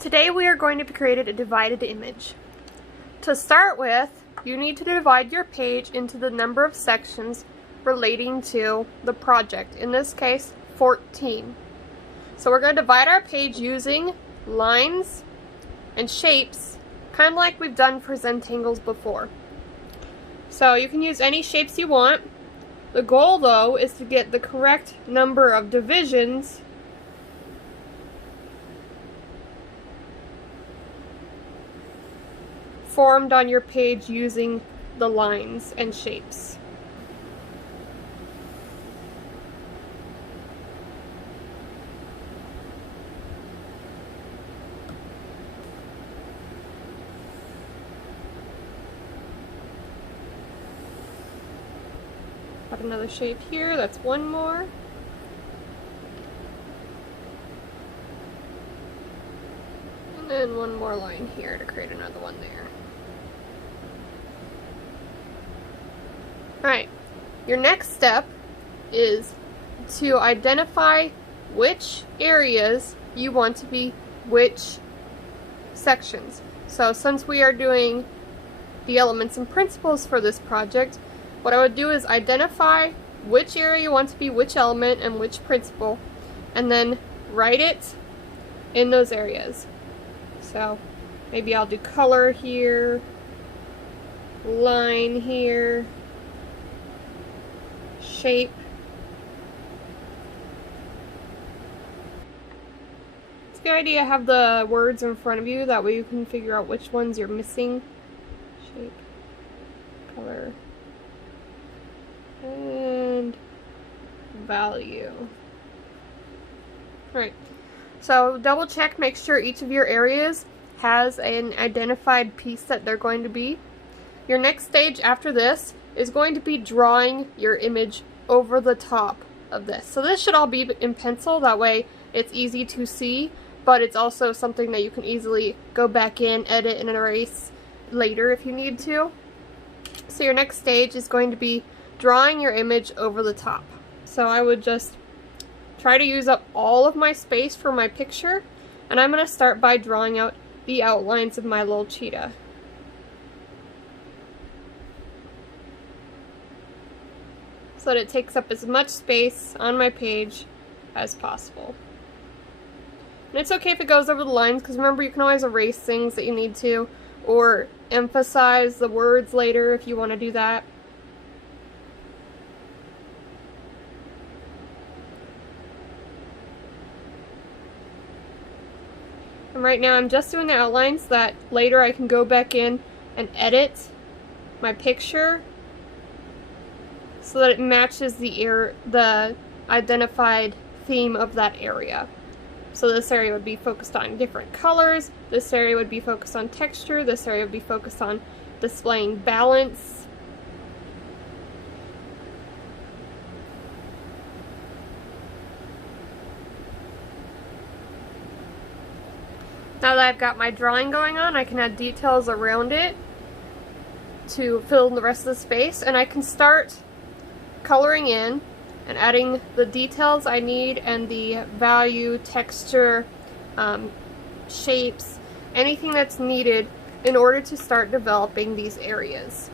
Today we are going to create a divided image. To start with, you need to divide your page into the number of sections relating to the project. In this case, 14. So we're going to divide our page using lines and shapes, kind of like we've done for Zentangles before. So you can use any shapes you want. The goal, though, is to get the correct number of divisions formed on your page using the lines and shapes. Got another shape here, that's one more. And then one more line here to create another one there. Alright, your next step is to identify which areas you want to be which sections. So since we are doing the elements and principles for this project, what I would do is identify which area you want to be which element and which principle, and then write it in those areas. So maybe I'll do color here, line here, shape. It's a good idea to have the words in front of you, that way you can figure out which ones you're missing. Shape, color, and value. Alright, so double check, make sure each of your areas has an identified piece that they're going to be. Your next stage after this is going to be drawing your image over the top of this. So this should all be in pencil, that way it's easy to see, but it's also something that you can easily go back in, edit, and erase later if you need to. So your next stage is going to be drawing your image over the top. So I would just try to use up all of my space for my picture, and I'm going to start by drawing out the outlines of my little cheetah. So that it takes up as much space on my page as possible. And it's okay if it goes over the lines, because remember, you can always erase things that you need to, or emphasize the words later if you want to do that. And right now I'm just doing the outlines, so that later I can go back in and edit my picture so that it matches the identified theme of that area. So this area would be focused on different colors, this area would be focused on texture, this area would be focused on displaying balance. Now that I've got my drawing going on, I can add details around it to fill in the rest of the space, and I can start coloring in and adding the details I need and the value, texture, shapes, anything that's needed in order to start developing these areas.